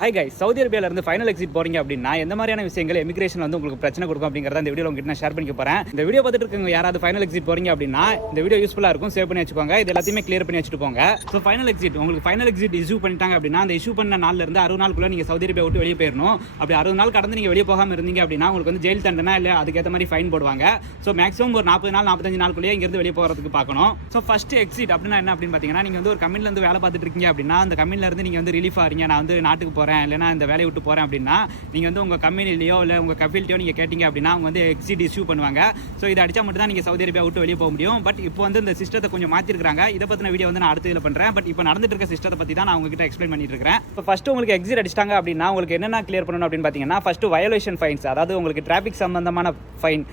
High guys Saudi அரேபியாவிலிருந்து final exit போறீங்க அப்படின்னா எந்த மாதிரியான விஷயங்கள் எமிகிரேஷன் வந்து உங்களுக்கு பிரச்சனை கொடுக்கும் அப்படிங்கிறத இந்த வீடியோ உங்ககிட்ட நான் ஷேர் பண்ணிக்க போறேன். இந்த வீடியோ பார்த்துட்டு இருக்கவங்க யாராவது ஃபைனல் எக்ஸிட் போறீங்க அப்படின்னா இந்த வீடியோ யூஸ்ஃபுல்லாக இருக்கும் சேவ் பண்ணி வச்சுக்கோங்க. இது எல்லாத்தையுமே கிளியர் பண்ணி வச்சுட்டு போங்க. ஸோ ஃபைனல் எக்ஸிட் உங்களுக்கு ஃபைனல் எக்ஸிட் இஷ்யூ பண்ணிட்டாங்க அப்படின்னா அந்த இஷ்யூ பண்ண நாள்ல இருந்து அறுபது நாளுக்குள்ள நீங்க சவுதி அரேபியா விட்டு வெளியே போயிடணும் அப்படி அறுபது நாள் கடந்து நீங்க வெளியே போகாம இருந்தீங்க அப்படின்னா உங்களுக்கு வந்து ஜெயில் தண்டனா இல்லை அதுக்கேற்ற மாதிரி ஃபைன் போடுவாங்க. ஸோ மேக்ஸிமம் ஒரு நாற்பது நாள் நாற்பத்தஞ்சு நாளுக்குள்ளேயே இங்கிருந்து வெளியே போகிறதுக்கு பார்க்கணும். ஸோ ஃபர்ஸ்ட் எக்ஸிட் அப்படின்னா என்ன அப்படின்னு பார்த்தீங்கன்னா நீங்கள் வந்து ஒரு கம்பெனில இருந்து வேலை பார்த்துட்டு இருக்கீங்க அப்படின்னா அந்த கம்பெனில இருந்து நீங்கள் வந்து ரிலீஃப் ஆகிறீங்க நான் வந்து நாட்டுக்கு போகிறேன் இல்லைனா இந்த வேலையை விட்டு போகிறேன் அப்படின்னா நீங்கள் வந்து உங்கள் கம்பெனிலேயோ இல்லை உங்கள் கஃபில்ட்டியோ நீங்கள் கேட்டிங்க அப்படின்னா அவங்க வந்து எக்ஸிட் இஷ்யூ பண்ணுவாங்க. ஸோ இதை அடித்தா மட்டும் தான் நீங்கள் சவுதி அரேபியா விட்டு வெளியே போக முடியும். பட் இப்போ வந்து இந்த சிஸ்டத்தை கொஞ்சம் மாற்றிருக்காங்க இதை பற்றின வீடியோ வந்து நான் அடுத்த இதில் பண்ணுறேன் பட் இப்போ நடந்துட்டு இருக்க சிஸ்டத்தை பற்றி தான் நான் உங்ககிட்ட எக்ஸ்பிளைன் பண்ணிட்டு இருக்கிறேன். இப்போ ஃபஸ்ட்டு உங்களுக்கு எக்ஸிட் அடிச்சிட்டாங்க அப்படின்னா உங்களுக்கு என்னென்ன கிளியர் பண்ணணும் அப்படின்னு பார்த்தீங்கன்னா ஃபஸ்ட்டு வயலேஷன் ஃபைன்ஸ் அதாவது உங்களுக்கு டிராஃபிக் சம்பந்தமான ஃபைன்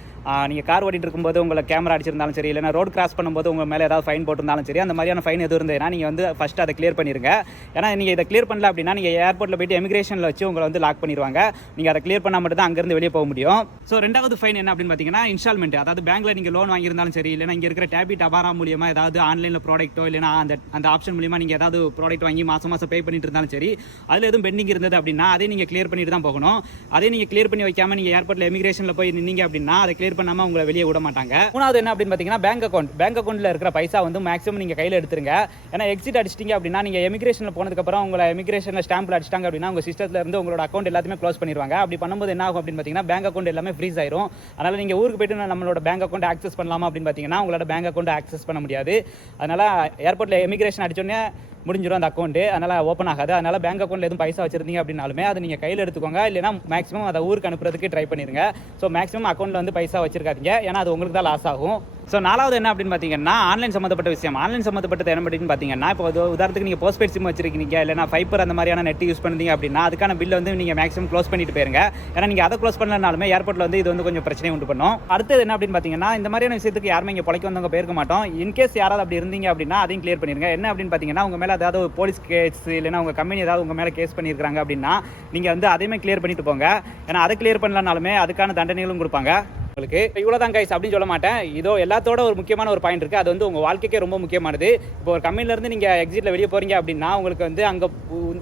நீங்கள் கார் ஓட்டிகிட்டு இருக்கும்போது உங்களை கேமரா அடிச்சிருந்தாலும் சரி இல்லைனா ரோட் கிராஸ் பண்ணும்போது உங்கள் மேலே ஏதாவது ஃபைன் போட்டிருந்தாலும் சரி அந்த மாதிரியான ஃபைன் எதுவும் இருந்ததுன்னா நீங்கள் வந்து ஃபஸ்ட் அதை கிளியர் பண்ணிருங்க. ஏன்னா நீங்கள் இதை கிளியர் பண்ணல அப்படின்னா நீங்கள் ஏர்போர்ட்டில் போயிட்டு எமிகிரேஷனில் வச்சு உங்களை வந்து லாக் பண்ணிடுவாங்க நீங்கள் அதை கிளியர் பண்ணால் மட்டும் தான் அங்கேருந்து வெளியே போக முடியும். ஸோ ரெண்டாவது ஃபைன் என்ன அப்படின்னு பார்த்தீங்கன்னா இன்ஸ்டால்மெண்ட் அதாவது பேங்க்கில் நீங்கள் லோன் வாங்கியிருந்தாலும் சரி இல்லைனா இங்கே இருக்கிற டேபிட் அபாரா மூலியமாக ஏதாவது ஆன்லைனில் ப்ராடக்ட்டோ இல்லைனா அந்த அந்த ஆப்ஷன் மூலியமாக நீங்கள் ஏதாவது ப்ராடக்ட் வாங்கி மாதம் மாதம் பே பண்ணிட்டு இருந்தாலும் சரி அதில் எதுவும் பெண்டிங் இருந்தது அப்படின்னா அதே நீங்கள் கிளியர் பண்ணிட்டு தான் போகணும். அதே நீங்கள் கிளியர் பண்ணி வைக்காமல் நீங்கள் ஏர்போர்ட்டில் எமிகிரேஷனில் போய் நின்னீங்க அப்படின்னா அதை கிளியர் பண்ணாமல் உங்களை வெளியே விட மாட்டாங்க. மூணாவது என்ன அப்படின்னு பார்த்தீங்கன்னா பேங்க் அக்கௌண்ட் பேங்க் அக்கௌண்ட்டில் இருக்கிற பைசா வந்து மேக்ஸிமம் நீங்கள் கையில் எடுத்துருங்க. ஏன்னா எக்ஸிட் அடிச்சிட்டிங்க அப்படின்னா நீங்கள் எமிகிரேஷனில் போனதுக்கப்புறம் உங்களை எமிகிரேஷனில் ஸ்டாம்பில் அடிச்சிட்டாங்க அப்படின்னா உங்கள் சிஸ்டத்தில் இருந்து உங்களோட அக்கௌண்ட் எல்லாத்தையுமே க்ளோஸ் பண்ணிடுவாங்க அப்படி பண்ணும்போது என்ன ஆகும் அப்படின்னு பார்த்தீங்கன்னா பேங்க் அக்கௌண்ட் எல்லாமே ஃப்ரீஸ் ஆயிரும். அதனால் நீங்கள் ஊருக்கு போயிட்டு நம்மளோட பேங்க் அக்கௌண்ட் ஆக்சஸ் பண்ணலாமா அப்படின்னு பார்த்தீங்கன்னா உங்களோட பேங்க் அக்கௌண்ட் ஆக்சஸ் பண்ண முடியாது. அதனால் ஏர்போர்ட்டில் எமிகிரேஷன் அடிச்சோடனே முடிஞ்சிடும் அந்த அக்கௌண்ட் அதனால் ஓப்பன் ஆகாது. அதனால் பேங்க் அக்கௌண்ட்டில் எதுவும் பைசா வச்சிருந்தீங்க அப்படின்னாலுமே அதை நீங்கள் கையில் எடுத்துக்கோங்க. இல்லைனா மேக்ஸிமம் அதை ஊருக்கு அனுப்புறதுக்கு ட்ரை பண்ணிருங்க. ஸோ மேக்ஸிமம் அக்கௌண்ட்டில் வந்து பைசா வச்சிருக்காதீங்க. ஏன்னா அது உங்களுக்கு தான் லாஸ் ஆகும். ஸோ நாலாவது என்ன அப்படின்னு பார்த்தீங்கன்னா ஆன்லைன் சம்மந்தப்பட்ட விஷயம். ஆன்லைன் சம்மந்தப்பட்டது என்ன அப்படின்னு பார்த்தீங்கன்னா இப்போ உதாரணத்துக்கு நீங்கள் போஸ்ட்பெய்ட் சிம் வச்சிருக்கீங்க இல்லைனா ஃபைபர் அந்த மாதிரியான நெட் யூஸ் பண்ணுறீங்க அப்படின்னா அதுக்கான பில் வந்து நீங்கள் மேக்ஸிமம் க்ளோஸ் பண்ணிட்டு போயிருங்க. ஏன்னா நீங்கள் அதை க்ளோஸ் பண்ணலனாலுமே ஏர்போர்ட்டில் வந்து இது வந்து கொஞ்சம் பிரச்சனை உண்டு பண்ணும். அடுத்தது என்ன அப்படின்னு பார்த்தீங்கன்னா இந்த மாதிரியான விஷயத்துக்கு யாருமே இங்கே பொழைக்க வந்தவங்க போயிருக்க மாட்டோம். இன்கேஸ் யாராவது அப்படி இருந்தீங்க அப்படின்னா அதையும் கிளியர் பண்ணிருங்க. என்ன அப்படின்னு பார்த்தீங்கன்னா உங்கள் மேலே ஏதாவது போலீஸ் கேஸ் இல்லைனா உங்கள் கம்பெனி ஏதாவது உங்கள் மேலே கேஸ் பண்ணியிருக்காங்க அப்படின்னா நீங்கள் வந்து அதையுமே கிளியர் பண்ணிட்டு போங்க. ஏன்னா அதை கிளியர் பண்ணலனாலுமே அதுக்கான தண்டனைகளும் கொடுப்பாங்க. உங்களுக்கு. இவ்வளோ தான் கைஸ் அப்படின்னு சொல்ல மாட்டேன். இதோ எல்லாத்தோட ஒரு முக்கியமான ஒரு பாயிண்ட் இருக்குது அது வந்து உங்கள் வாழ்க்கைக்கே ரொம்ப முக்கியமானது. இப்போ ஒரு கம்பெனிலேருந்து நீங்கள் எக்ஸிட்டில் வெளியே போகிறீங்க அப்படின்னா உங்களுக்கு வந்து அங்கே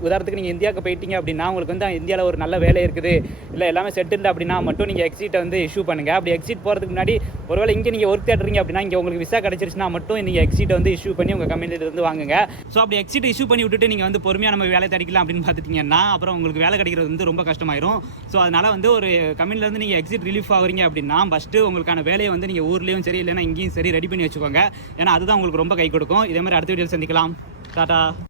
உதாரணத்துக்கு நீங்கள் இந்தியாவுக்கு போயிட்டீங்க அப்படின்னா உங்களுக்கு வந்து இந்தியாவில் ஒரு நல்ல வேலை இருக்குது. இல்லை எல்லாமே செட்டில்டு அப்படின்னா மட்டும் நீங்கள் எக்ஸிட்டை வந்து இஷ்யூ பண்ணுங்கள் அப்படி எக்ஸிட் போகிறதுக்கு முன்னாடி ஒருவேளை இங்கே நீங்கள் ஒர்க் தேடுறீங்க அப்படின்னா இங்கே உங்களுக்கு விசா கிடச்சிருச்சுன்னா மட்டும் நீங்கள் எக்ஸிட்டை வந்து இஷ்யூ பண்ணி உங்கள் கம்பெனிலேருந்து வாங்குங்க. ஸோ அப்படி எக்ஸிட் இஷ்யூ பண்ணி விட்டுட்டு நீங்கள் வந்து பொறுமையாக நம்ம வேலை தேடிக்கலாம் அப்படின்னு பார்த்துட்டீங்கன்னா அப்புறம் உங்களுக்கு வேலை கிடைக்கிறது வந்து ரொம்ப கஷ்டமாயிரும். ஸோ அதனால் வந்து ஒரு கம்பெனிலேருந்து நீங்கள் எக்ஸிட் ரிலீஃப் ஆகுறீங்க அப்படின்னா ஃபஸ்ட்டு உங்களுக்கான வேலையை வந்து நீங்கள் ஊர்லேயும் சரி இல்லைன்னா இங்கேயும் சரி ரெடி பண்ணி வச்சுக்கோங்க. ஏன்னா அதுதான் உங்களுக்கு ரொம்ப கை கொடுக்கும். இதே மாதிரி அடுத்த வீடியோ சந்திக்கலாம். டாட்டா